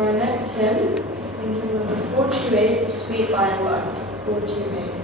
For our next hymn, let's sing hymn number 428, Sweet By and By. 428.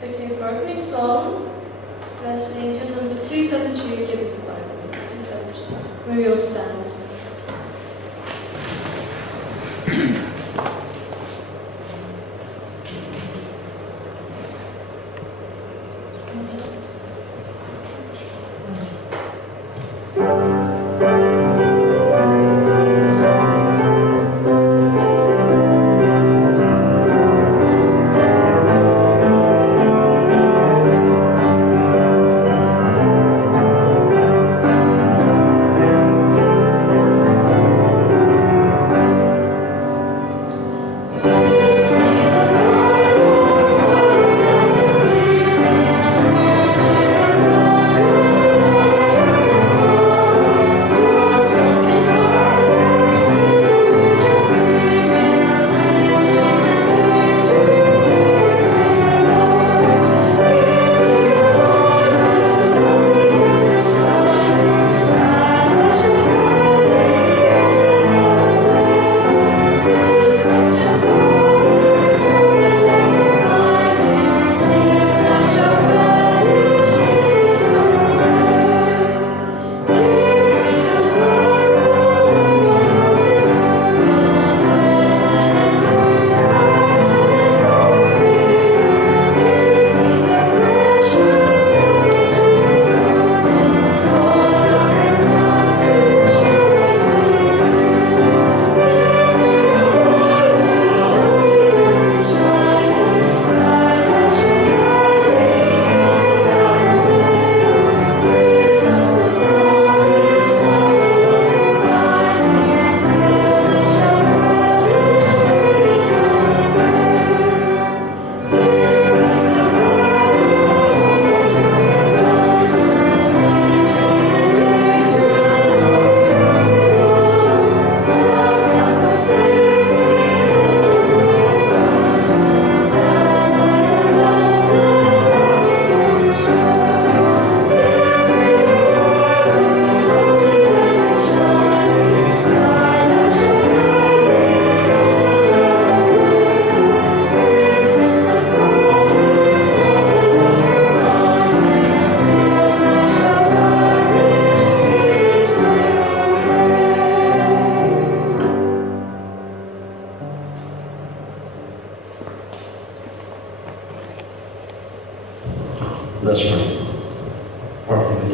Okay, for our opening song, let's sing hymn number 272, Give Me the Bible. 272. Maybe you'll stand.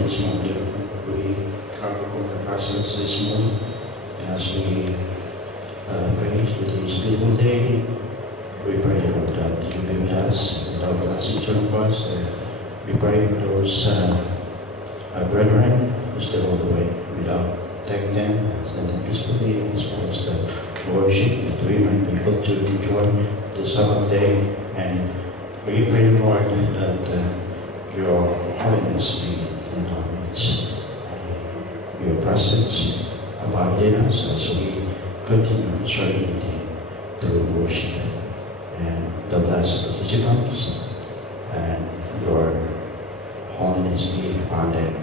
this morning. We come from the presence this morning, and as we pray to this beautiful day, we pray, Lord, that you be with us, and God bless each one of us. We pray for those our brethren who still on the way without taking them and send them peacefully in this place to worship, that we might be able to enjoy the Sabbath day. And we pray, Lord, that your holiness be in our midst. Your presence abide in us as we continue serving with you through worship. And the blessed participants and your holiness be upon them.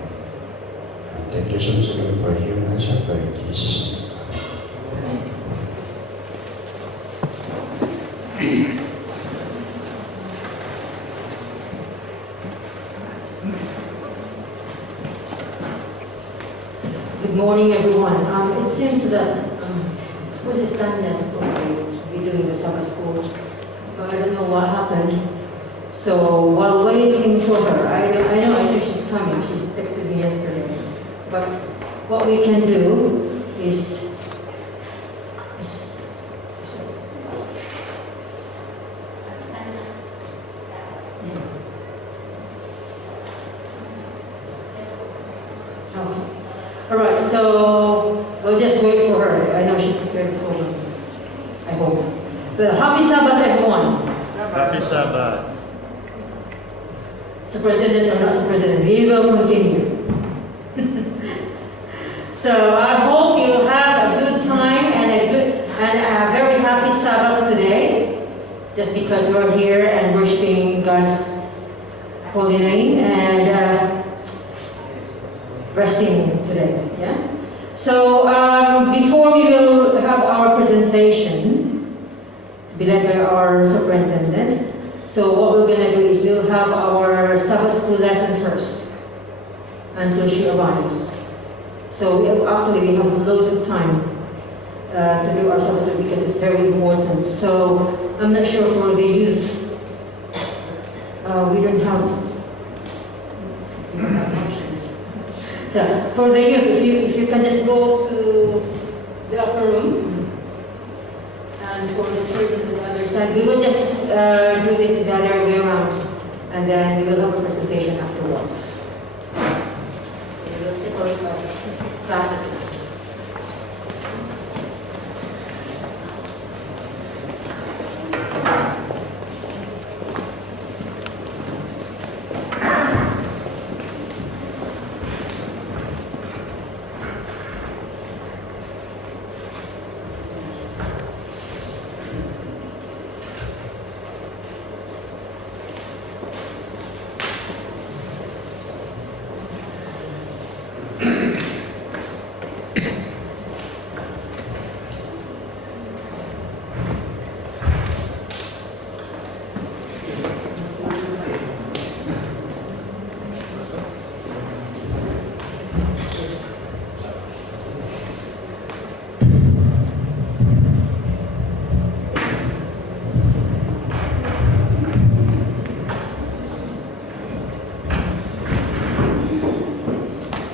And take this as a prayer here and as I pray in Jesus' name. Good morning, everyone. It seems that suppose it's Tanya supposed to be doing the Sabbath school, but I don't know what happened. So while waiting for her, I think she's coming. She's texted me yesterday. But what we can do is all right, so we'll just wait for her. I know she prepared for me. I hope. Well, happy Sabbath, everyone. Happy Sabbath. Superintendent or not superintendent, we will continue. So I hope you have a good time and a very happy Sabbath today. Just because we're here and worshiping God's holy name and resting today. Yeah. So before we will have our presentation to be led by our superintendent. So what we're going to do is we'll have our Sabbath school lesson first until she arrives. So we have loads of time to do our Sabbath school because it's very important. So I'm not sure for the youth. We don't have much. So for the youth, if you can just go to the upper room. And for the children on the other side, we will just do this the other way around, and then we will have a presentation afterwards. We will separate our classes now.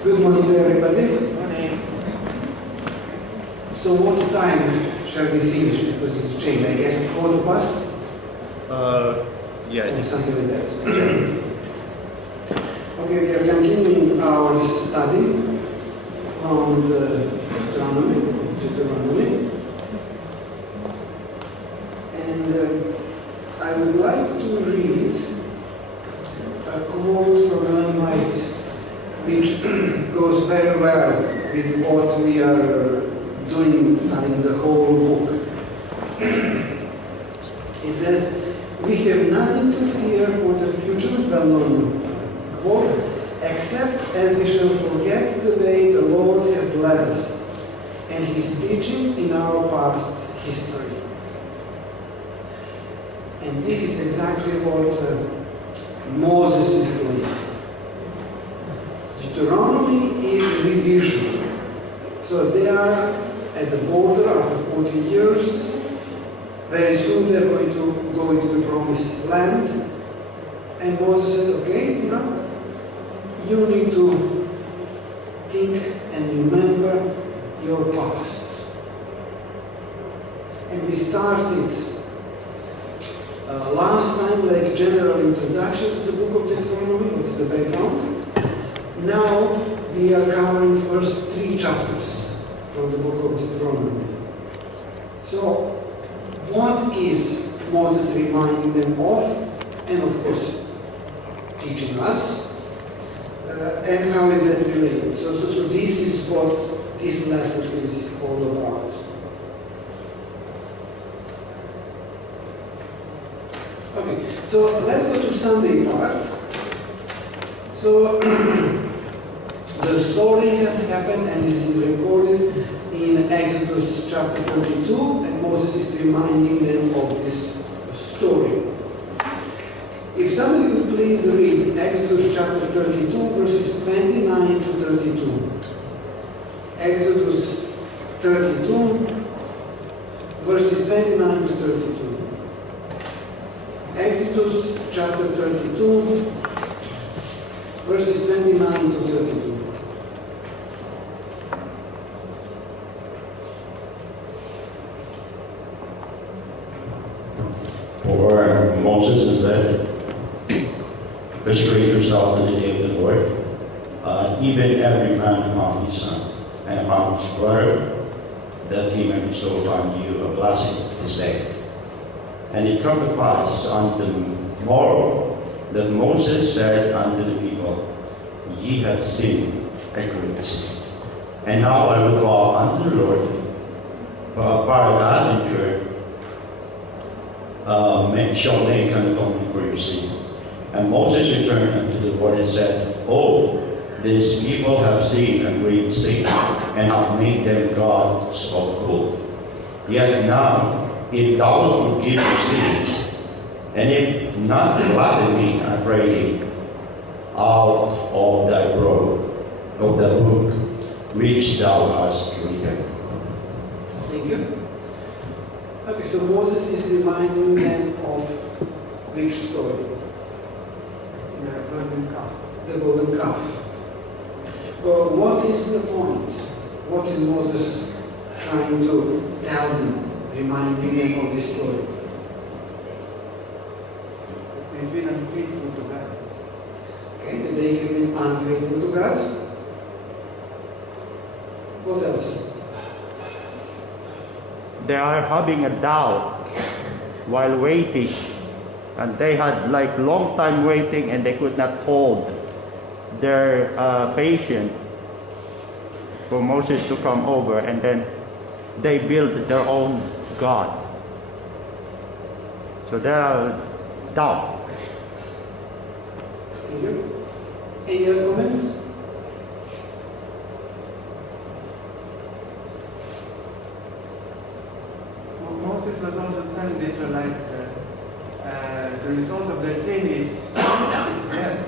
Good morning to everybody. Good morning. So what time shall we finish? Because it's changed. I guess 1:15? Yes. Something like that. Okay, we are continuing our study from the Deuteronomy. And I would like to read a quote from Ellen White, which goes very well with what we are doing, studying the whole book. It says, "We have nothing to fear for the future," well-known quote, "except as we shall forget the way the Lord has led us and His teaching in our past history." And this is exactly what Moses is doing. Deuteronomy is revision. So they are at the border after 40 years. Very soon they're going to go into the promised land. And Moses said, okay, you need to think and remember your past. And we started last time like general introduction to the book of Deuteronomy, what's the background. Now we are covering first 3 chapters from the book of Deuteronomy. So what is Moses reminding them of, and of course teaching us, and how is that related? So this is what this lesson is all about. Okay, so let's go to Sunday part. So the story has happened and is recorded in Exodus chapter 42, and Moses is reminding them of this story. If somebody could please read Exodus chapter 32, verses 29 to 32. Exodus 32, verses 29 to 32. Exodus chapter 32, verses 29 to 32. For Moses said, "Restrain yourself in the day of the Lord, even every man upon his son and upon his brother, that he may bestow upon you a blessing this day." And it come to pass on the morrow that Moses said unto the people, "Ye have sinned a great sin. And now I will go up unto the Lord, paragadventure, shall make an atonement for your sin." And Moses returned unto the Lord and said, "Oh, these people have sinned a great sin, and have made them gods of gold. Yet now, if thou wilt forgive your sins, and if not, blot me, I pray thee, out of thy book, which thou hast written." Thank you. Okay, so Moses is reminding them of which story? The golden calf. The golden calf. What is the point? What is Moses trying to tell them, reminding them of this story? They've been unfaithful to God. Okay, that they have been unfaithful to God. What else? They are having a doubt while waiting, and they had like long time waiting, and they could not hold their patience for Moses to come over, and then they built their own God. So there are doubt. Thank you. Any other comments? Moses was also telling the Israelites that the result of their sin is death.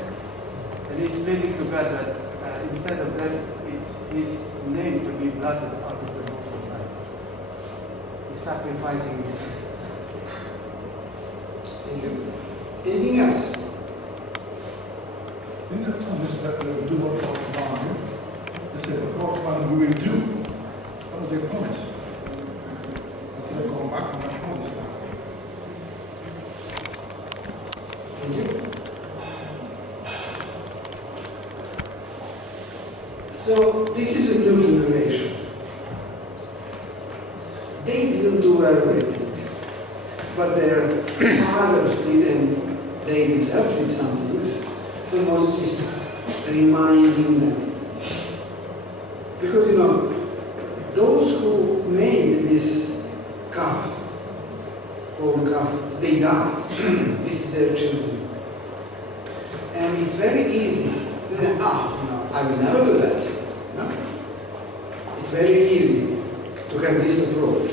And he's pleading to God that instead of that, it's his name to be blotted out of the book of life. He's sacrificing his sin. Thank you. Anything else? In the promise that they will do what God commanded, they said, what God commanded we will do. That was a promise. They said, go back on that promise now. Thank you. So, this is a new generation. They didn't do everything, but their fathers did, and they themselves did some things. So Moses is reminding them. Because, those who made this calf, golden calf, they died. This is their children. And it's very easy to say, I will never do that. No? It's very easy to have this approach.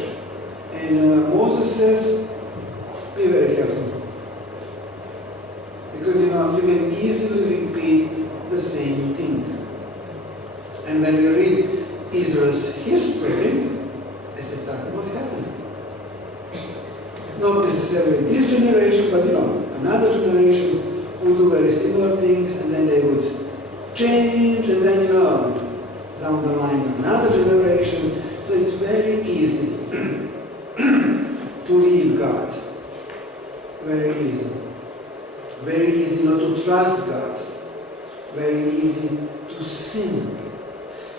And Moses says, be very careful. Because you can easily repeat the same thing. And when you read Israel's history, that's exactly what happened. Not necessarily this generation, but another generation would do very similar things, and then they would change, and then down the line another generation. So it's very easy to leave God. Very easy. Very easy not to trust God. Very easy to sin.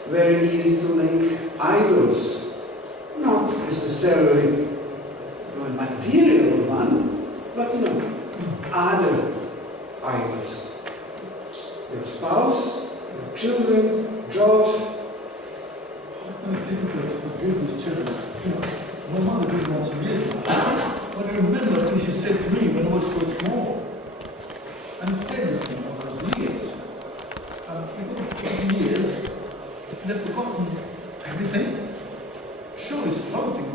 Very easy to make idols. Not necessarily a material one, but other idols. Your spouse, your children, jobs. I think that forgiveness, children, my mother did once for years. But I remember things she said to me when I was quite small. And stayed with me for those years. And within 50 years, they've forgotten everything. Surely something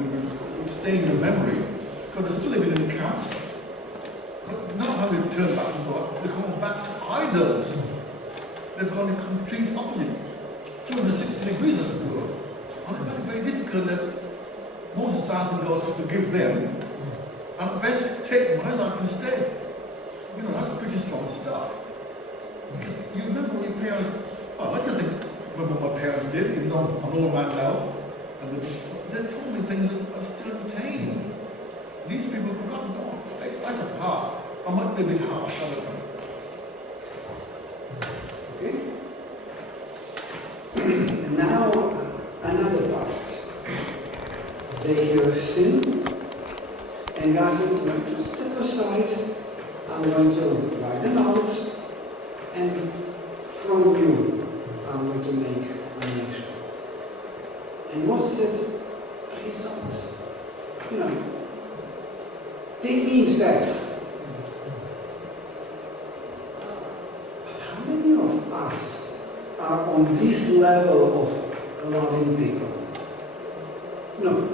would stay in your memory, because they're still living in camps. But now how they've turned back from God, they're going back to idols. They've gone the complete opposite. 360 degrees, as it were. And it became very difficult that Moses asking God to forgive them, and at best take my life instead. That's pretty strong stuff. Because you remember when your parents, I like to think, remember what my parents did, even though I'm an old man now, and they told me things that I still retain. These people have forgotten all. I can part. I might be a bit harsh, I don't know. Okay? Now, another part. They hear sin, and God said, just step aside. I'm going to write them out, and from you, I'm going to make a nation. And Moses said, please don't. Take me instead. How many of us are on this level of loving people?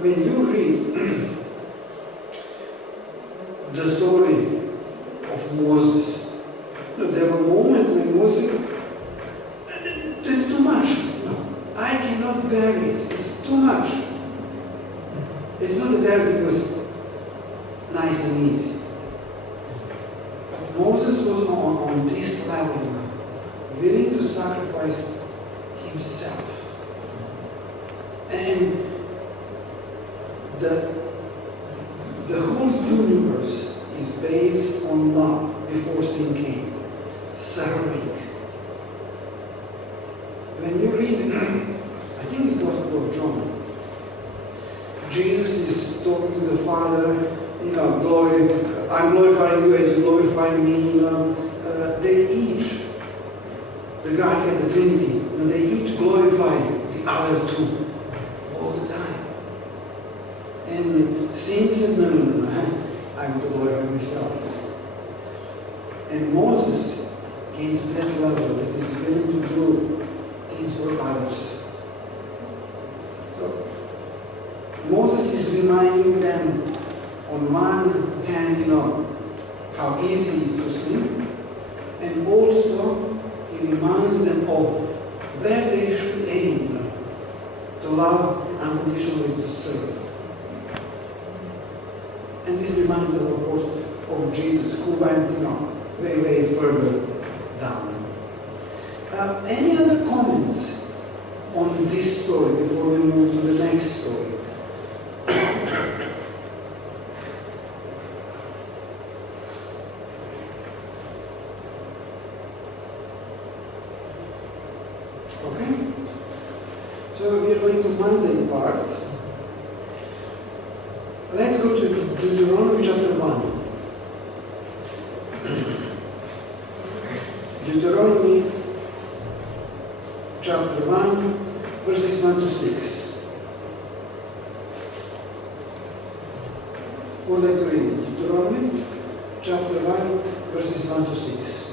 When you read the story of Moses, there were moments when Moses, it's too much. I cannot bear it. It's too much. It's not that everything was nice and easy. But Moses was on this level now, willing to sacrifice himself. And the whole universe is based on love before sin came. Serving. When you read, I think it's Gospel of John, Jesus is talking to the Father, glory, I'm glorifying you as you glorify me. They each, the Godhead, the Trinity, they each glorify the other two all the time. And sin said, no, I'm to glorify myself. And Moses came to that level that is willing to do things for others. So Moses is reminding them, on one hand, how easy it is to sin, and also he reminds them of where they should aim, to love unconditionally, to serve. And this reminds us, of course, of Jesus, who went, way, way further down. Any other comments on this story before we move to the next story? Okay? So we are going to Monday part. Let's go to Deuteronomy chapter 1. Deuteronomy chapter 1, verses 1 to 6. Who would like to read it? Deuteronomy chapter 1, verses 1 to 6.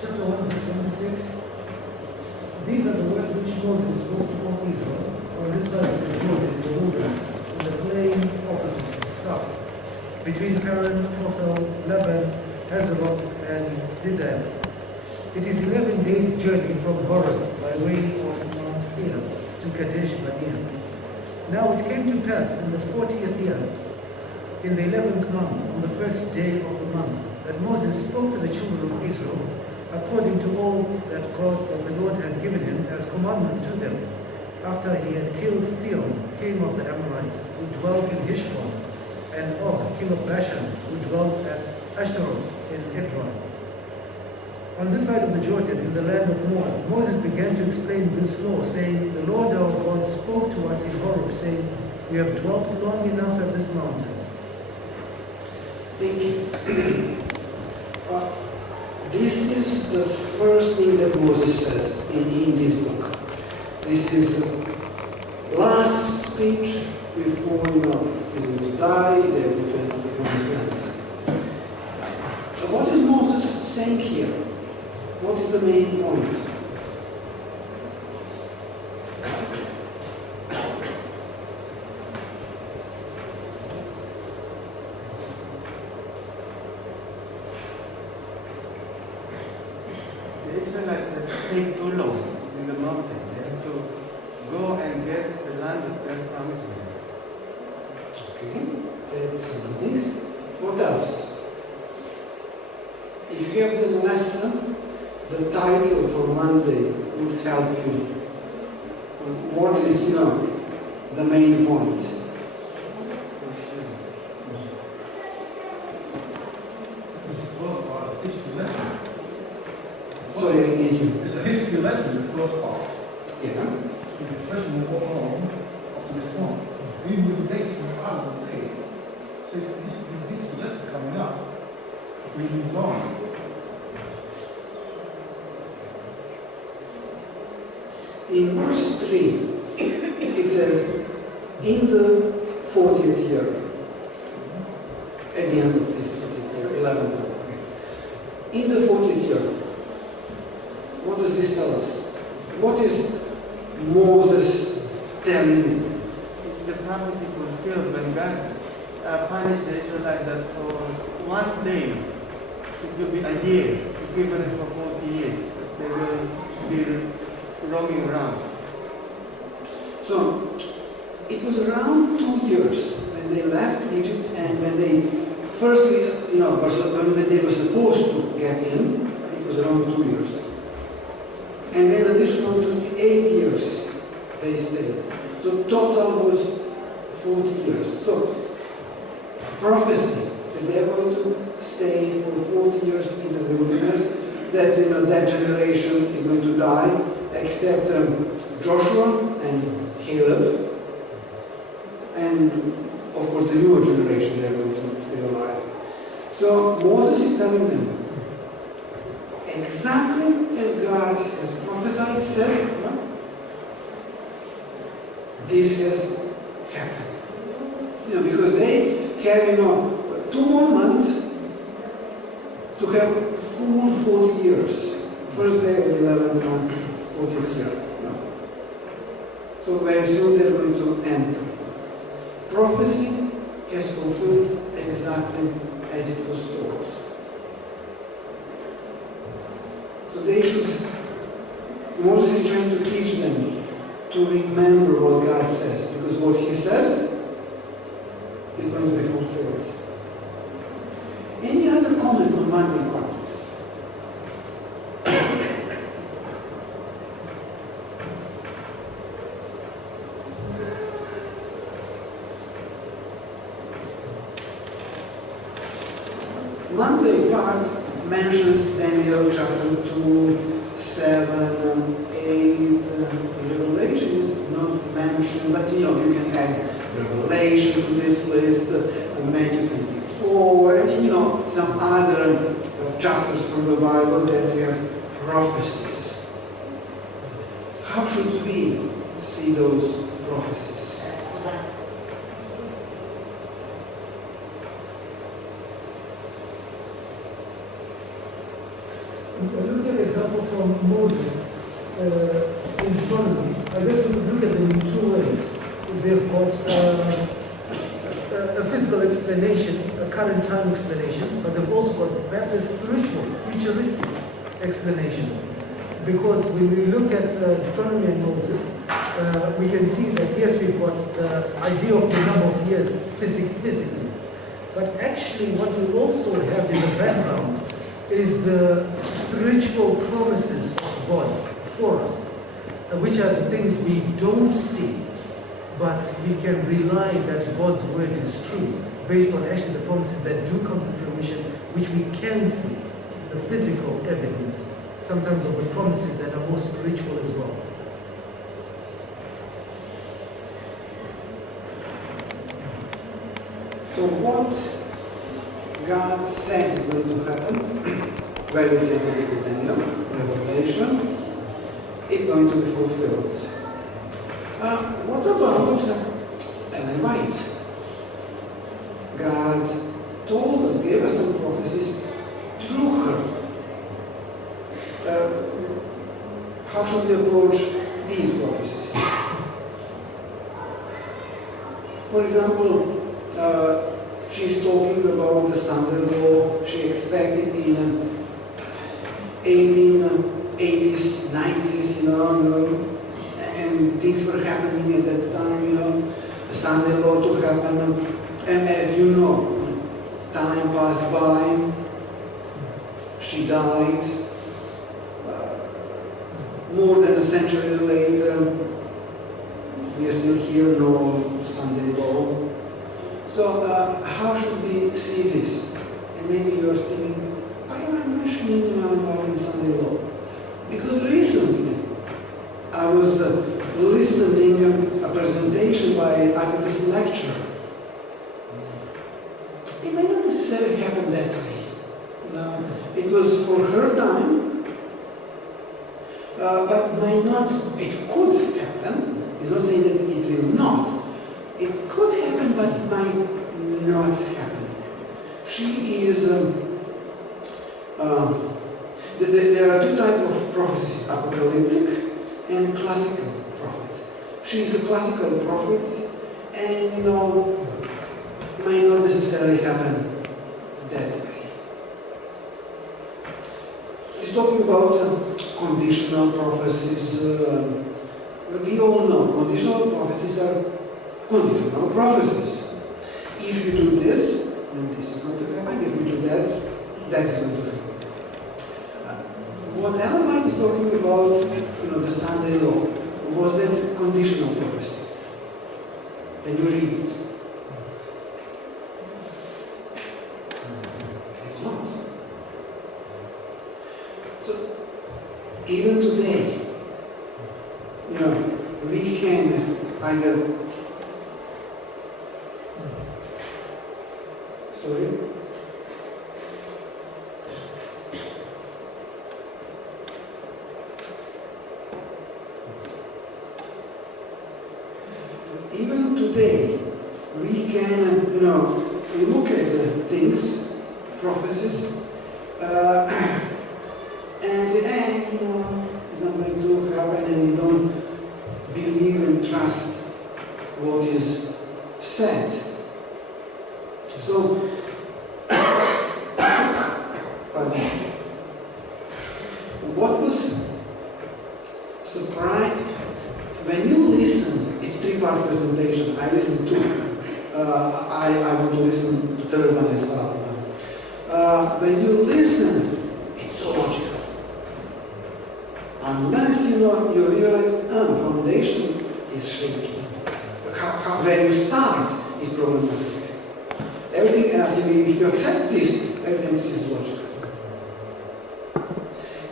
Chapter 1, verse 1 to 6. These are the words which Moses spoke to all Israel on this side of the Jordan in the wilderness, in the plain opposite the south, between Paran, Tophel, Laban, Hazeroth, and Dizan. It is 11 days' journey from Horeb by way of Mount Seir to Kadesh Barnea. Now it came to pass in the 40th year, in the 11th month, on the first day of the month, that Moses spoke to the children of Israel according to all that the Lord had given him as commandments to them, after he had killed Sihon, king of the Amorites, who dwelt in Heshbon, and Og, king of Bashan, who dwelt at Ashtaroth in Ekron. On this side of the Jordan, in the land of Moab, Moses began to explain this law, saying, "The Lord our God spoke to us in Horeb, saying, we have dwelt long enough at this mountain." Thank you. This is the first thing that Moses says in this book. This is the last speech before he's going to die, they're going to enter the promised land. So what is Moses saying here? What is the main point? The Israelites had stayed too long in the mountain. They had to go and get the land of their promised land. Okay, that's something. What else? If you have the lesson, the title for Monday would help you. What is, the main point? This first part is a history lesson. Sorry, I get you. It's a history lesson, the first part. Yeah. The question will go on up to this one. Even with the dates and time of the case. So it's a history lesson coming up. We move on. In verse 3, it says, in the 40th year, at the end of this 40th year, 11th month, okay. In the 40th year, what does this tell us? What is Moses telling me? It's the prophecy fulfilled when God punished the Israelites that for one day, it will be a year, equivalent for 40 years. They will be roaming around. So, it was around 2 years when they left Egypt and when they firstly, when they were supposed to get in, it was around 2 years. And then additional 28 years they stayed. So total was 40 years. So, prophecy that they are going to stay for 40 years in the wilderness, that that generation is going to die, except Joshua and Caleb, and of course the newer generation, they are going to stay alive. So Moses is telling them, exactly as God has prophesied, said, this has happened. Because they have 2 more months to have full 40 years. First day of the 11th month, 40th year. So very soon they're going to enter. Prophecy has fulfilled exactly as it was told. So they should, Moses is trying to teach them to remember what God says, because what he says is going to be fulfilled. Any other comment on Monday part? Monday part mentions Daniel chapter 2, 7, 8. Revelation is not mentioned, but you can add Revelation to this list, Matthew 24, and some other chapters from the Bible that have prophecies. How should we see those prophecies? Look at an example from Moses in Deuteronomy. I guess we could look at them in 2 ways. They've got a physical explanation, a current time explanation, but they've also got perhaps a spiritual, futuristic explanation. Because when we look at Deuteronomy and Moses, we can see that yes, we've got the idea of the number of years physically, but actually what we also have in the background is the spiritual promises of God for us, which are the things we don't see, but we can rely that God's word is true, based on actually the promises that do come to fruition, which we can see, the physical evidence, sometimes of the promises that are more spiritual as well. So what God said is going to happen, where we take a look at Daniel, Revelation, is going to be fulfilled. What about Ellen White? God told us, gave us some prophecies through her. How should we approach these prophecies? For example, she's talking about the Sunday law she expected in 1880s, 90s, and things were happening at that time, the Sunday law to happen. And as you know, time passed by, she died. More than a century later, we are still here, no Sunday law. So how should we see this? And maybe you are thinking, why am I mentioning about Sunday law? Because recently I was listening a presentation by Adventist lecturer. It may not necessarily happen that way. It was for her time, but might not. It could happen. It's not saying that it will not. It could happen, but it might not happen. She is. There are two types of prophecies: apocalyptic and classical prophets. She is a classical prophet, and might not necessarily happen that way. He's talking about conditional prophecies. We all know conditional prophecies are conditional prophecies. If you do this, then this is going to happen. If you do that, that is going to happen. What Ellen White is talking about, the Sunday law, was that conditional prophecy. And you read it. It's not. So, even today, we can either even today, we can, look at the things, prophecies, and say, it's not going to happen, and we don't believe and trust what is said. So, pardon. What was surprising, when you listen, it's three-part presentation. I listened to. I want to listen to the third one as well. When you listen, it's so logical. Unless you realize, foundation is shaky. When you start, it's problematic. Everything else, if you accept this, everything else is logical.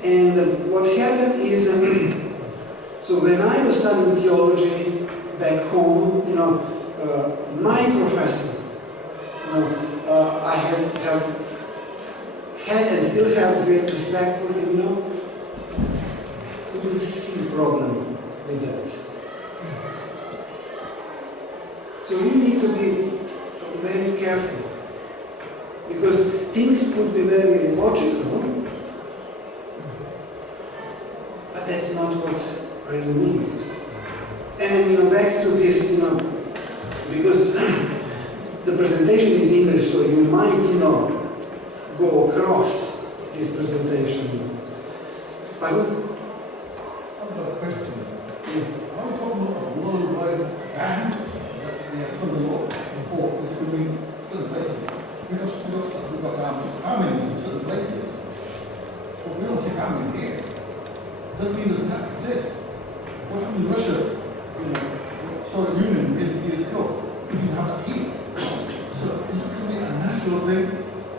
And what happened is, so when I was studying theology back home, my professor, I had and still have great respect for him, couldn't see problem with that. So we need to be very careful, because things could be very logical, but that's not what really means. And back to this, because the presentation is English, so you might, go across this presentation. Pardon? I've got a question. Are we talking about a worldwide ban that we have some law import this to mean certain places? We've got armies in certain places. family here. Doesn't mean it doesn't exist. What happened in Russia, Soviet Union is look, we didn't have that here. So is this going to be a natural thing,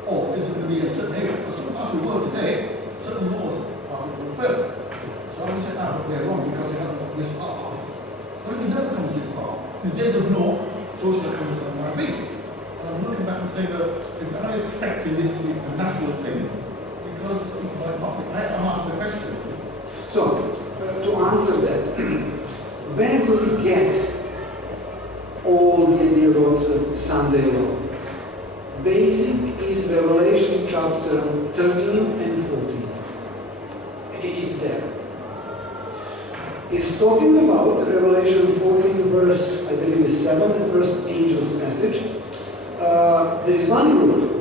or is it going to be a certain area? Because some parts of the world today, certain laws are fulfilled. So I would say, they're wrong because they haven't got this far. But if it never comes this far, in the days of no, social economists might be. And I'm looking back and saying that if I'm expecting this to be a natural thing, because I'm asking the question. So, to answer that, where do we get all the idea about Sunday law? Basic is Revelation chapter 13 and 14. It's there. It's talking about Revelation 14 verse, I believe is 7, the first angel's message. There is one group,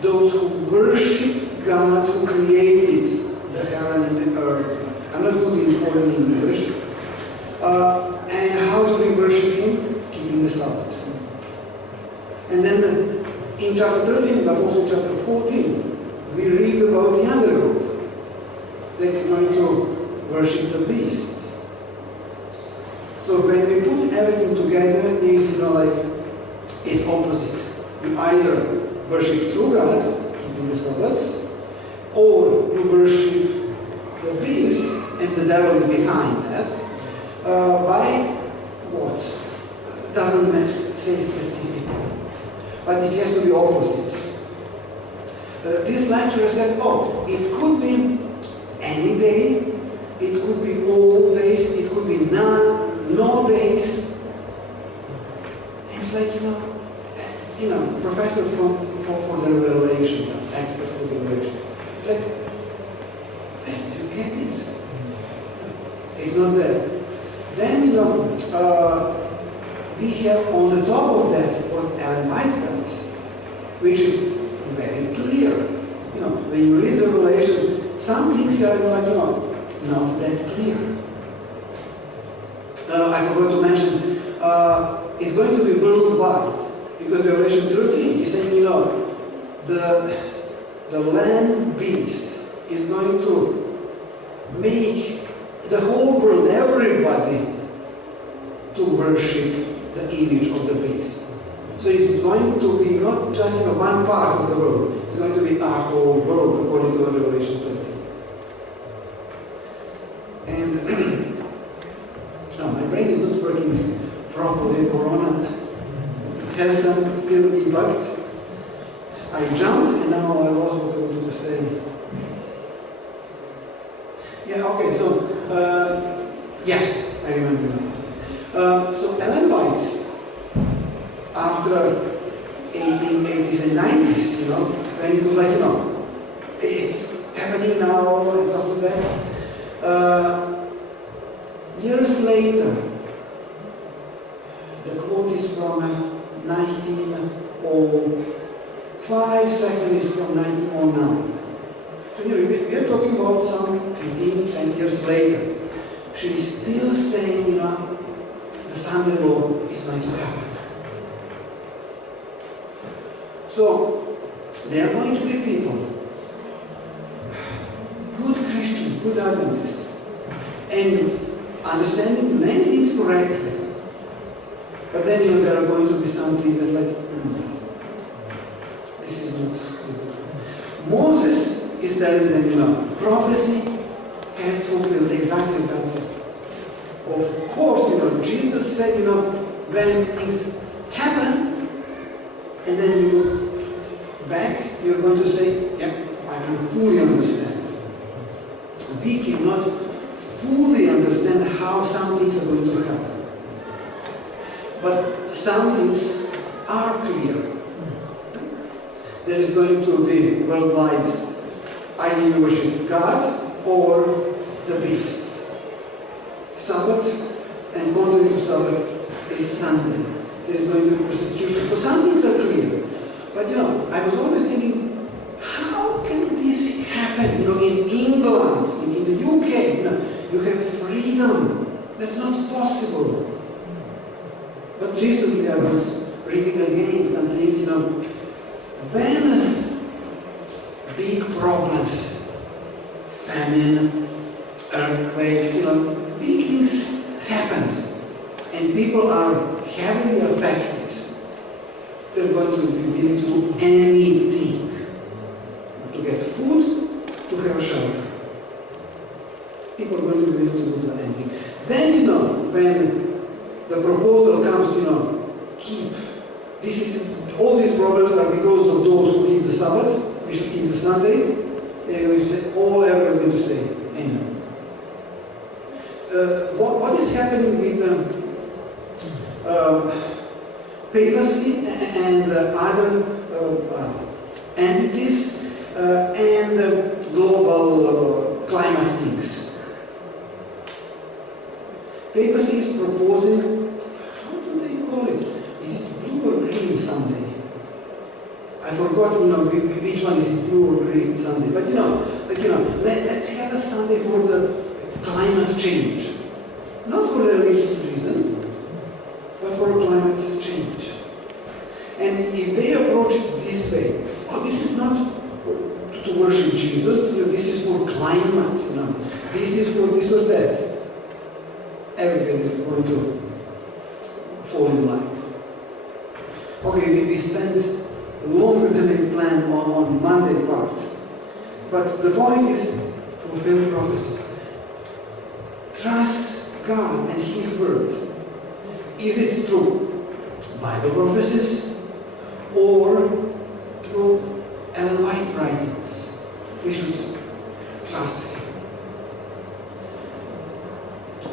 those who worship God who created the heaven and the earth. I'm not good in foreign English. And how do we worship Him? Keeping the Sabbath. And then in chapter 13, but also in chapter 14, we read about the other group that is going to worship the beast. So when we put everything together, it's opposite. You either worship true God, keeping the Sabbath, or you worship the beast, and the devil is behind that, by what? Doesn't say specifically, but it has to be opposite. This lecturer said, it could be any day, it could be all days, it could be no days. It's like, professor for the revelation, expert for the revelation. It's like, where did you get it? It's not there. Then, we have on the top of that what Ellen White does, which is very clear. When you read Revelation, some things are not that clear. I forgot to mention, it's going to be worldwide, because Revelation 13 is saying, the land beast is going to make the whole world, everybody, to worship the image of the beast. So it's going to be not just one part of the world, it's going to be a whole world, according to Revelation 13. And my brain is not working properly. Corona has some still impact. I jumped and now I lost what I wanted to say. Yeah, okay, so, yes, I remember now. So Ellen White, after 1880s and 90s, when it was like, it's happening now and stuff like that, years later, the quote is from 1905, second is from 1909. So we're talking about some 15, 10 years later. She's still saying, the Sunday law is going to happen. So, there are going to be people, good Christians, good Adventists, and understanding many things correctly. But then, there are going to be some things that like, this is not good. Moses is telling them, prophecy has fulfilled exactly as God said. Of course, Jesus said, when things happen, and then you look back, you're going to say, I can fully understand. We cannot fully understand how some things are going to happen. But some things are clear. There is going to be worldwide, either you worship God or the beast. Sabbath, and contrary to Sabbath is Sunday. There is going to be persecution. So some things are clear. But I was always thinking, how can this happen? In England, in the UK, you have freedom. That's not possible. But recently I was reading again some things, when big problems famine, earthquakes, big things happen, and people are heavily affected. They're going to be willing to do anything to get food, to have shelter. People are going to be willing to do anything. Then, when the proposal comes, all these problems are because of those who keep the Sabbath, we should keep the Sunday, they're going to say, everyone is going to say, amen. What is happening with papacy and other entities and global climate things? Papacy is proposing, how do they call it? Is it blue or green Sunday? I forgot, which one is it, blue or green Sunday. But let's have a Sunday for the climate change. Not for religious reason, but for climate change. And if they approach it this way, this is not to worship Jesus, this is for climate, this is for this or that. Everybody is going to fall in line. Okay, we spent longer than we planned on Monday part. But the point is, fulfill prophecies. Trust God and His Word. Is it through Bible prophecies or through Ellen White writings? We should trust Him.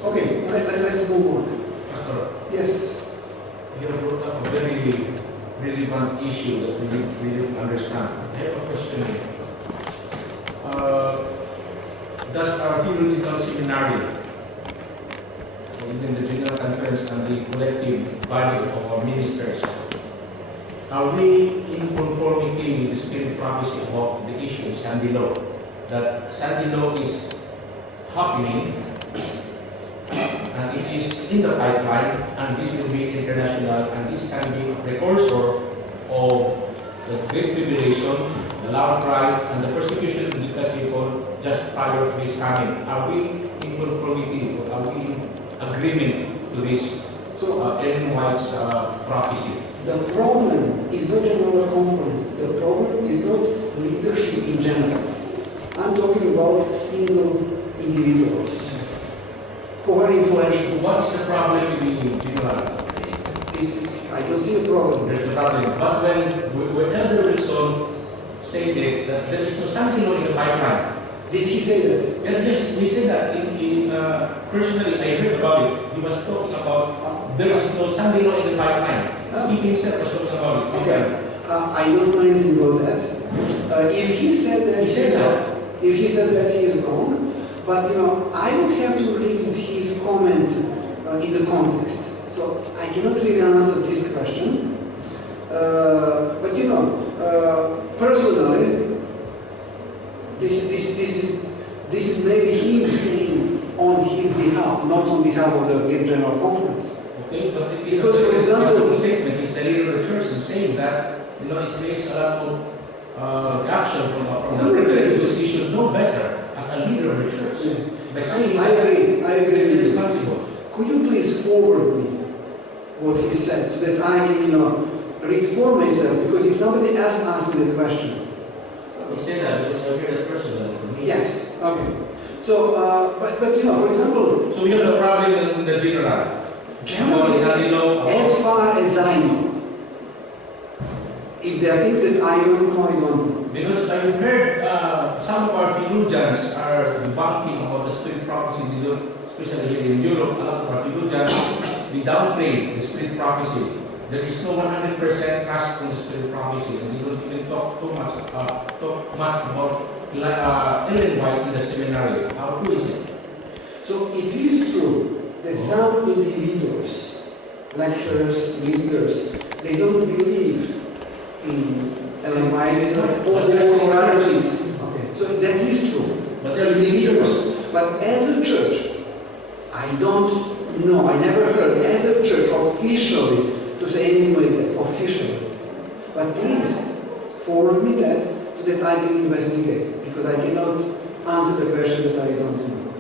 Okay, let's move on. Pastor, Yes. you have brought up a very relevant issue that we need to understand. I have a question here. Does our theological seminary, or even the General Conference and the collective body of our ministers, are we in conformity with the spirit prophecy about the issue of Sunday law? That Sunday law is happening, and it is in the pipeline, and this will be international, and this can be a precursor of the Great Tribulation, the loud cry, and the persecution of the God's people just prior to His coming. Are we in conformity, or are we in agreement to this Ellen White's prophecy? The problem is not General Conference. The problem is not leadership in general. I'm talking about single individuals who are influential. What is the problem with the general? I don't see a problem. There's a problem. But when Elder Wilson said that there is no Sunday law in the pipeline. Did he say that? Yes, he said that. Personally, I heard about it. He was talking about there is no Sunday law in the pipeline. He himself was talking about it. Okay. I don't know anything about that. If he said that, if he said that, he is wrong. But I would have to read his comment in the context. So I cannot really answer this question. But personally, this is maybe him saying on his behalf, not on behalf of the Great General Conference. Okay, but because, for example, statement is the leader of the church is saying that it creates a lot of reaction from the church because he should know better as a leader of the church. Yeah. By saying I agree. He's responsible. Could you please forward me what he said so that I can read for myself? Because if somebody else asks me the question. He said that because I heard that personally. Yes. Okay. So, but for example. So we have a problem in the general. As far as I know, if there are things that I don't know, I don't know. Because I heard some of our theologians are debunking about the spirit prophecy. They don't, especially here in Europe, a lot of our theologians, we downplay the spirit prophecy. There is no 100% trust in the spirit prophecy, and they don't even talk much about Ellen White in the seminary. How true is it? So it is true that some individuals, lecturers, leaders, they don't believe in Ellen White or other things. Okay, so that is true. Individuals. But as a church, I don't know, I never heard as a church officially to say anything like that, officially. But please forward me that so that I can investigate, because I cannot answer the question that I don't know.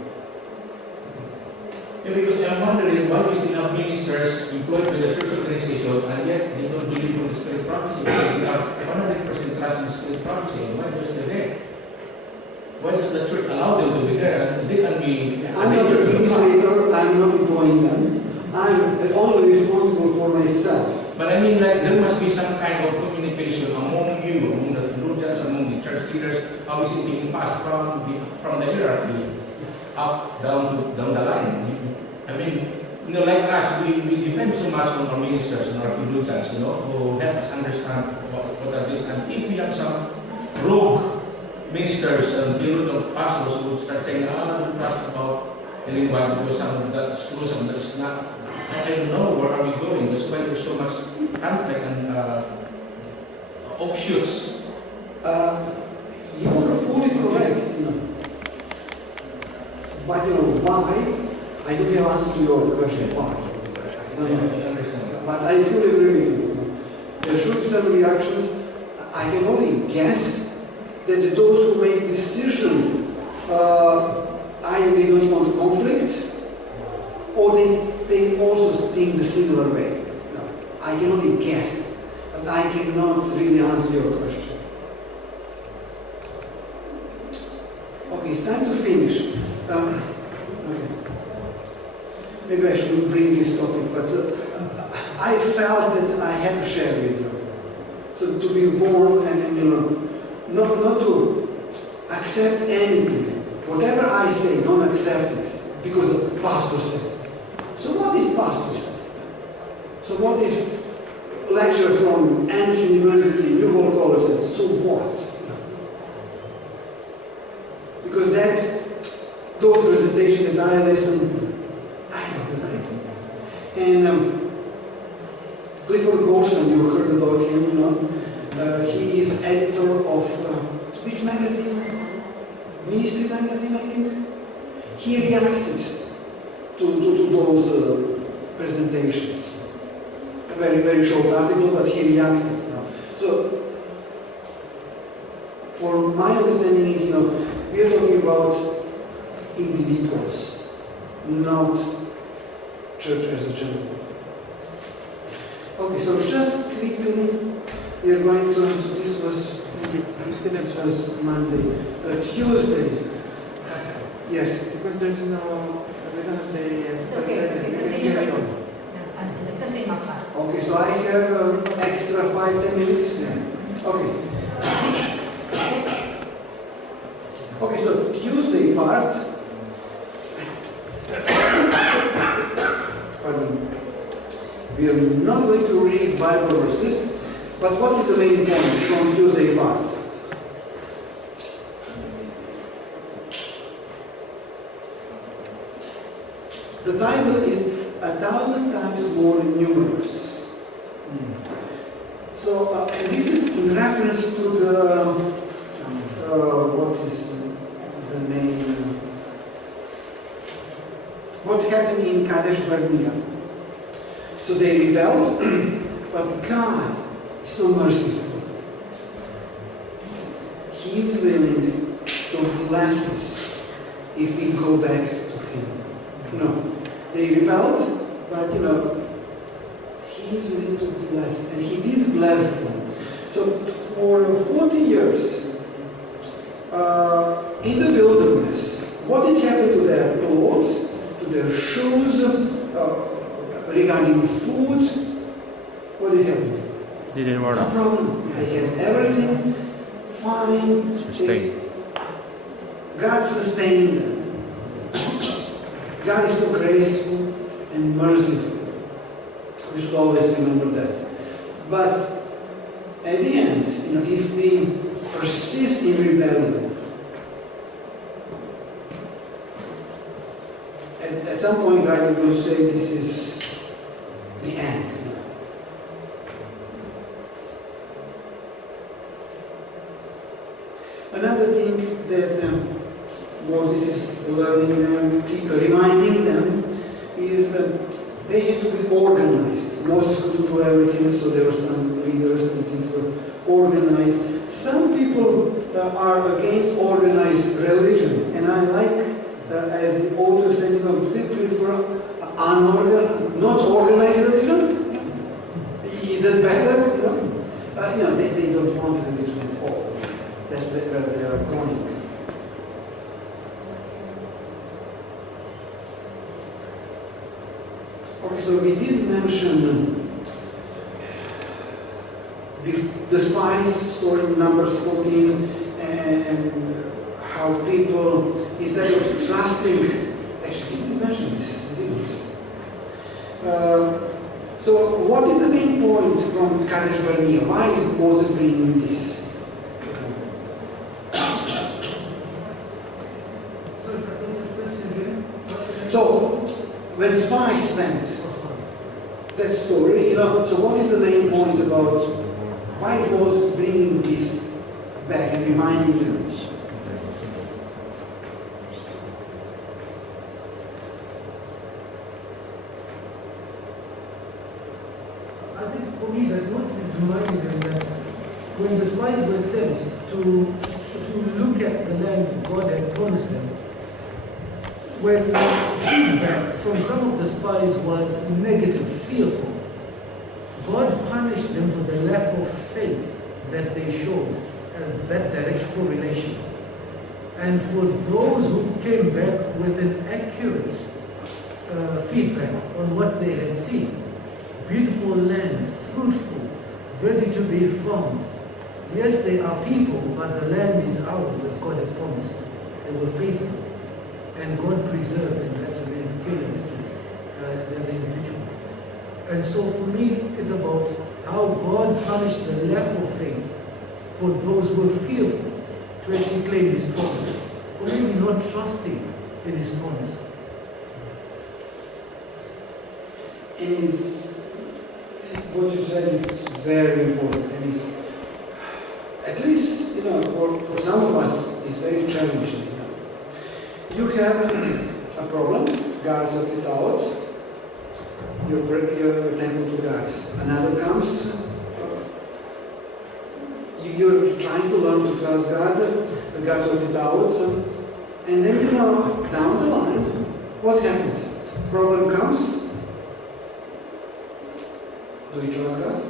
Yeah, because I'm wondering why we still have ministers employed by the church organization and yet they don't believe in the spirit prophecy. Because we are 100% trust in spirit prophecy. And why just they're there? Why does the church allow them to be there? And they can be. I'm not a administrator, I'm not employing them. I'm only responsible for myself. But I mean, like, there must be some kind of communication among you, among the theologians, among the church leaders. How is it being passed from the hierarchy up down the line? I mean, like us, we depend so much on our ministers and our theologians, who help us understand what are this. And if we have some rogue ministers and theological pastors who would start saying, we talk about Ellen White because some of that is true, some of that is not. I don't know where are we going. That's why there's so much conflict and offshoots. You're fully correct. But why? I don't have answer to your question. Why? I don't know. But I fully agree with you. There should be some reactions. I can only guess that those who make decision either they don't want conflict or they also think the similar way. I can only guess, but I cannot really answer your question. Okay, it's time to finish. Okay. Maybe I shouldn't bring this topic, but I felt that I had to share with you. So to be warm and not to accept anything. Whatever I say, don't accept it because the pastor said. So what if pastor said? So what if lecturer from Andrews University, New York College said, so what? Because those presentations that I listen, I don't agree. And Clifford Goshen, you heard about him, he is editor of which magazine? Ministry magazine, I think. He reacted to those presentations. A very, very short article, but he reacted. So, for my understanding is, we are talking about individuals, not church as a general. Okay, so just quickly, we are going to, so this was Monday. Tuesday. Yes. Because there's no, we don't have the... It's okay. Okay, so I have extra 5-10 minutes. Okay. Okay, so Tuesday part. Pardon. We are not going to read Bible verses, but what is the main point from Tuesday part? The title is 1,000 times more numerous. So, and this is in reference to the, what is the name? What happened in Kadesh Barnea. So they rebelled, but God is so merciful. He is willing to bless us if we go back to Him. No, they rebelled, but He is willing to bless, and He did bless them. So for 40 years in the wilderness, what did happen to their clothes, to their shoes, regarding food? What did happen? Didn't work. No problem. They had everything fine. God sustained them. God is so graceful and merciful. We should always remember that. But at the end, if we persist in rebellion, at some point God is going to say this is the end. Another thing that Moses is learning them, reminding them, is they had to be organized. Moses couldn't do everything, so there were some leaders and things were organized. Some people are against organized religion. And I like, as the author said, they prefer not organized religion. Is that better? They don't want religion at all. That's where they are going. Okay, so we did mention the spies story in Numbers 14, and how people, instead of trusting, actually, did we mention this? We didn't. So what is the main point from Kadesh Barnea? Why is Moses bringing this? So, when spies went, that story, so what is the main point about why is Moses bringing this back and reminding them? I think for me that Moses is reminding them that when the spies were sent to look at the land God had promised them, when feedback from some of the spies was negative, fearful, God punished them for the lack of faith that they showed as that direct correlation. And for those who came back with an accurate feedback on what they had seen, beautiful land, fruitful, ready to be farmed. Yes, they are people, but the land is ours as God has promised. They were faithful. And God preserved, and that remains clear, isn't it? That individual. And so for me, it's about how God punished the lack of faith for those who were fearful to actually claim His promise, or maybe not trusting in His promise. And what you said is very important, and it's, at least, for some of us, it's very challenging. You have a problem, God sorted it out, you're thankful to God. Another comes, you're trying to learn to trust God, God sorted it out, and then down the line, what happens? Problem comes, do we trust God?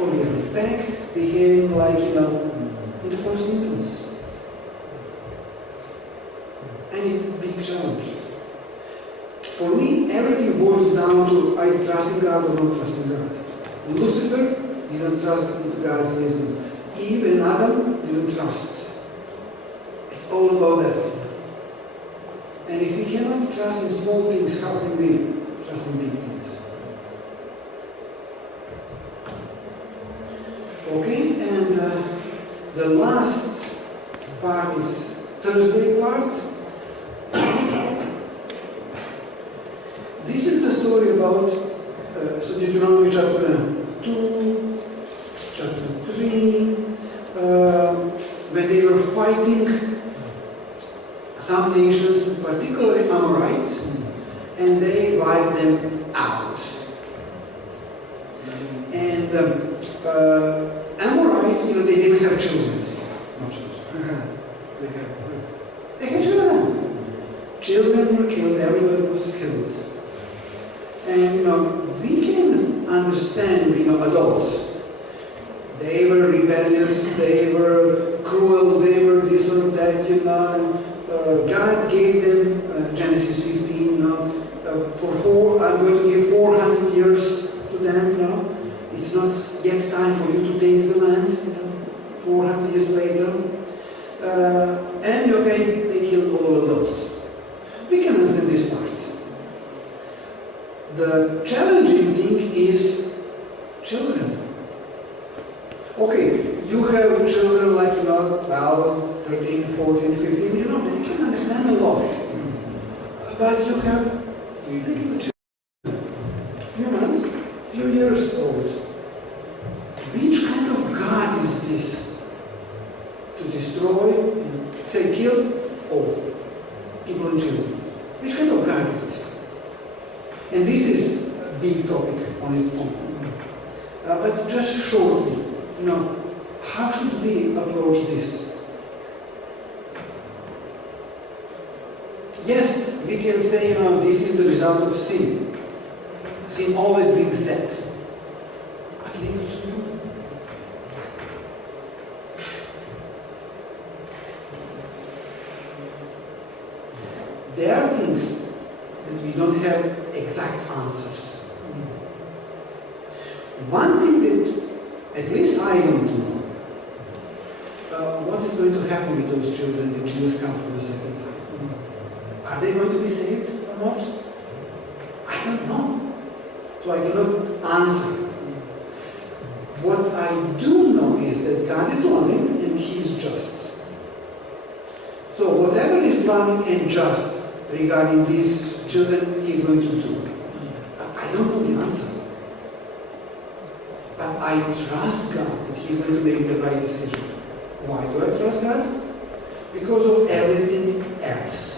Or we are back behaving like, in the first instance. And it's a big challenge. For me, everything boils down to either trusting God or not trusting God. Lucifer didn't trust into God's wisdom. Eve and Adam didn't trust. It's all about that. And if we cannot trust in small things, how can we trust in big things? Okay, and the last part is Thursday part. This is the story about Deuteronomy chapter 2, chapter 3, when they were fighting some nations, particularly Amorites, and they wiped them out. And Amorites, they didn't have children. No children. They had children. Children were killed, everybody was killed. And we can understand, adults. They were rebellious, they were cruel, they were this or that, God gave them, Genesis 15, I'm going to give 400 years to them, It's not yet time for you to take the land, 400 years later. And they killed all adults. We can understand this part. The challenging thing is children. Okay, you have children like 12, 13, 14, 15, they can understand a lot. But you have little children, few months, few years old. Which kind of God is this? To destroy, say kill all people and children. Which kind of God is this? And this is a big topic on its own. But just shortly, how should we approach this? we can say, this is the result of sin. Sin always brings death. But little children, there are things that we don't have exact answers. One thing that at least I don't know, what is going to happen with those children when Jesus comes for the second time? Are they going to be saved or not? I don't know. So I cannot answer. What I do know is that God is loving and He is just. So whatever is loving and just regarding these children, He is going to do. I don't know the answer. But I trust God that He is going to make the right decision. Why do I trust God? Because of everything else.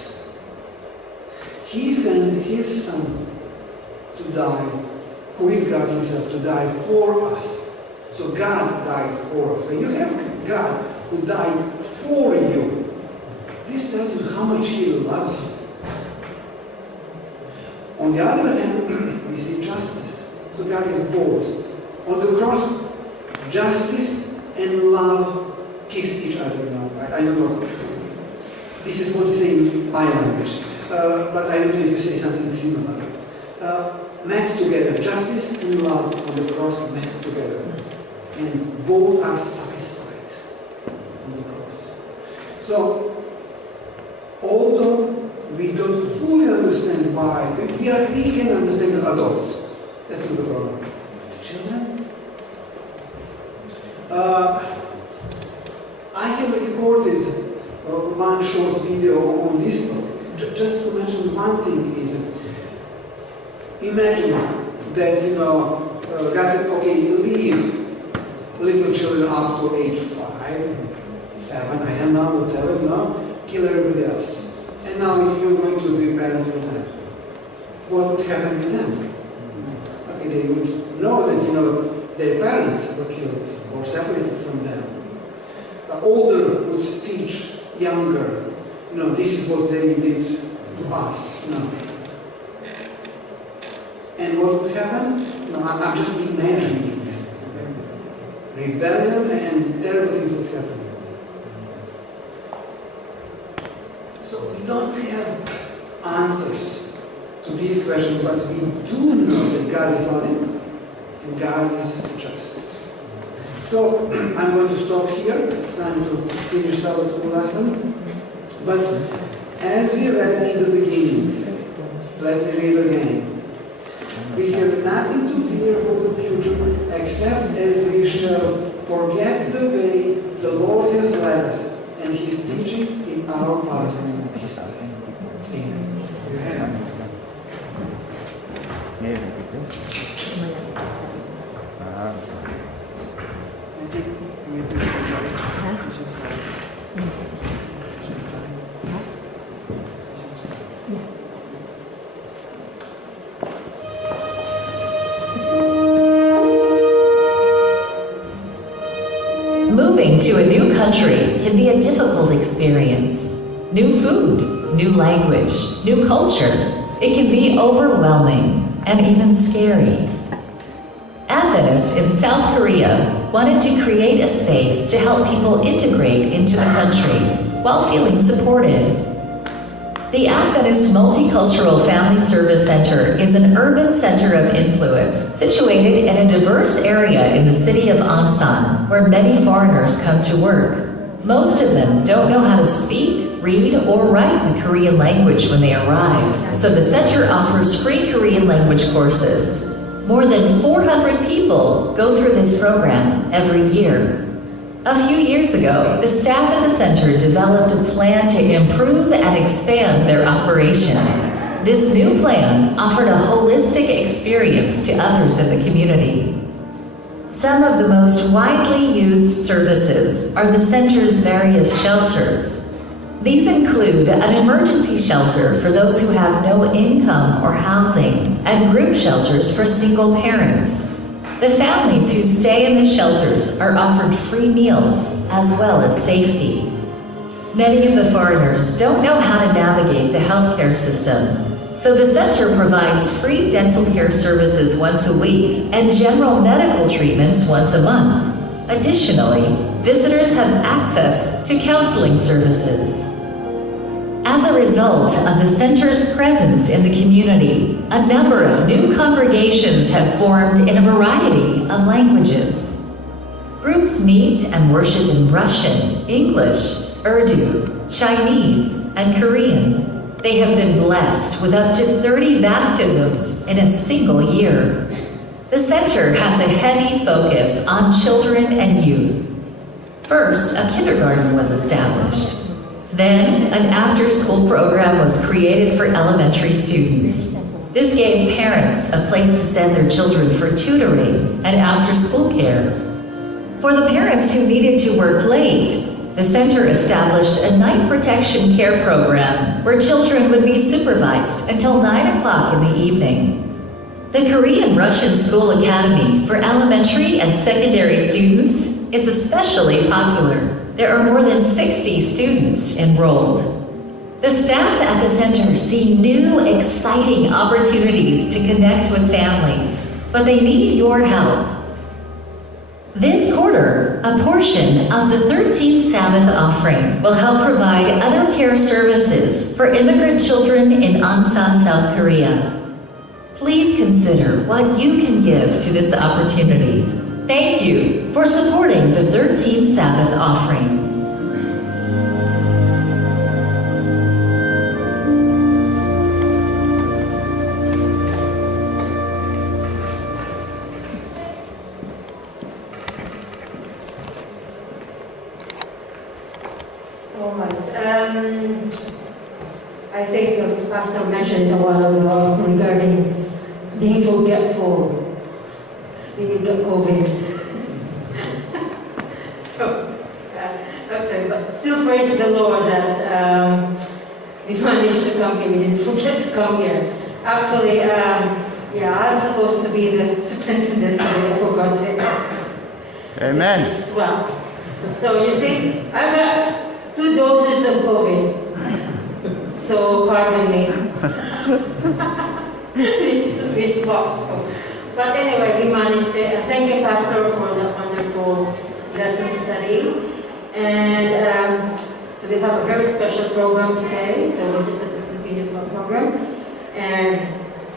He sent His Son to die, who is God Himself, to die for us. So God died for us. When you have God who died for you, this tells you how much He loves you. On the other hand, we see justice. So God is both. On the cross, justice and love kissed each other. I don't know. This is what you say in my language. But I don't know if you say something similar. Met together. Justice and love on the cross met together. And both are satisfied on the cross. So, although we don't fully understand why, we can understand adults. That's not the problem. But children? I have recorded one short video on this topic. Just to mention one thing is, imagine that, God said, okay, leave little children up to age 5, 7, I don't know, whatever, kill everybody else. And now you're going to be parents for them. What would happen with them? Okay, they would know that, their parents were killed or separated from them. Older would teach younger, this is what they did to us, And what would happen? I'm just imagining. Rebellion and terrible things would happen. So we don't have answers to these questions, but we do know that God is loving and God is just. So I'm going to stop here. It's time to finish Sabbath school lesson. But as we read in the beginning, let me read again. We have nothing to fear for the future, except as we shall forget the way the Lord has led us, and His teaching in our past. Amen. Moving to a new country can be a difficult experience. New food, new language, new culture. It can be overwhelming and even scary. Adventists in South Korea wanted to create a space to help people integrate into the country while feeling supported. The Adventist Multicultural Family Service Center is an urban center of influence situated in a diverse area in the city of Ansan, where many foreigners come to work. Most of them don't know how to speak, read, or write the Korean language when they arrive, so the center offers free Korean language courses. More than 400 people go through this program every year. A few years ago, the staff at the center developed a plan to improve and expand their operations. This new plan offered a holistic experience to others in the community. Some of the most widely used services are the center's various shelters. These include an emergency shelter for those who have no income or housing, and group shelters for single parents. The families who stay in the shelters are offered free meals as well as safety. Many of the foreigners don't know how to navigate the healthcare system, so the center provides free dental care services once a week and general medical treatments once a month. Additionally, visitors have access to counseling services. As a result of the center's presence in the community, a number of new congregations have formed in a variety of languages. Groups meet and worship in Russian, English, Urdu, Chinese, and Korean. They have been blessed with up to 30 baptisms in a single year. The center has a heavy focus on children and youth. First, a kindergarten was established. Then, an after-school program was created for elementary students. This gave parents a place to send their children for tutoring and after-school care. For the parents who needed to work late, the center established a night protection care program where children would be supervised until 9 o'clock in the evening. The Korean-Russian School Academy for elementary and secondary students is especially popular. There are more than 60 students enrolled. The staff at the center see new, exciting opportunities to connect with families, but they need your help. This quarter, a portion of the 13th Sabbath offering will help provide other care services for immigrant children in Ansan, South Korea. Please consider what you can give to this opportunity. Thank you for supporting the 13th Sabbath offering. All right. I think the pastor mentioned a while ago regarding being forgetful when you get COVID. Okay, but still praise the Lord that we managed to come here. We didn't forget to come here. Actually, I'm supposed to be the superintendent today. I forgot it. Amen. Well, so you see, I've got 2 doses of COVID. So pardon me. we swapped. But anyway, we managed it. Thank you, Pastor, for the wonderful lesson study. And so we have a very special program today. So we'll just have to continue our program. And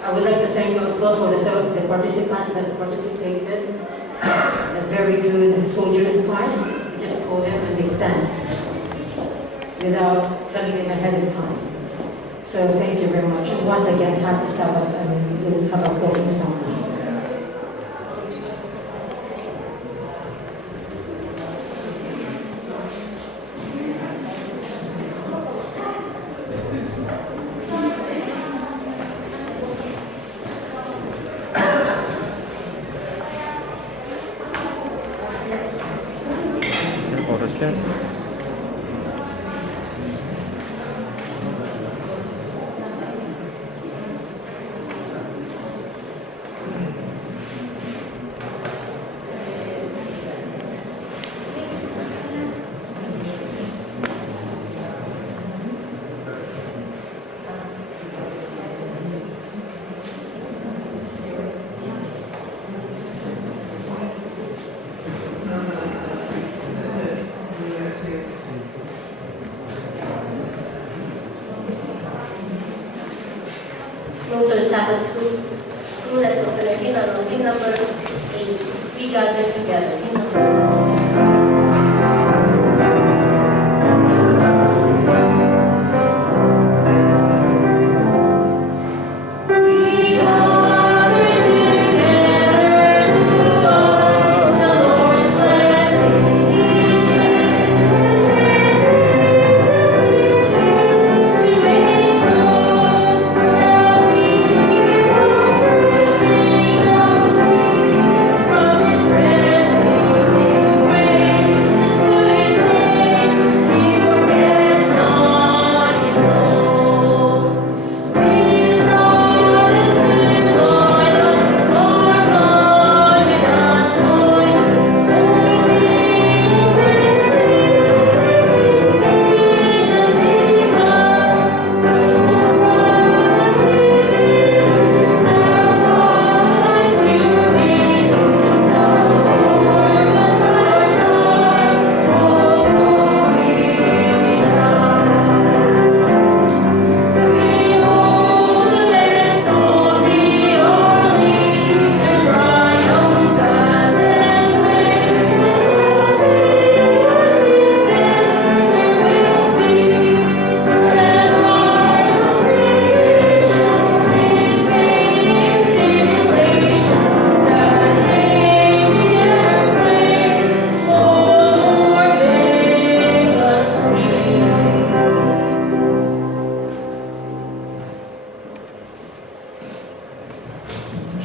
I would like to thank you as well for the participants that participated. The very good soldier in Christ. You just go there and they stand without telling them ahead of time. So thank you very much. And once again, happy Sabbath, and we'll have our closing song. Closer Sabbath school let's open a hymn on hymn number 8. We gather together. Hymn number from his presence.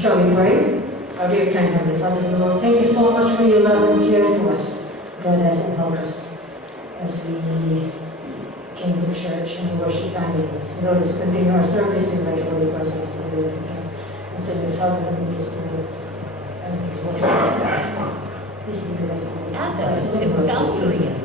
Shall we pray? Our dear kind Heavenly Father, the Lord, thank you so much for your love and care to us. Guide us and help us as we came to church and worship family. And Lord, as we continue our service, we invite all your presence to be with us again. And say, your Father, let me just and worship us. Please be with us. Advent in South Korea.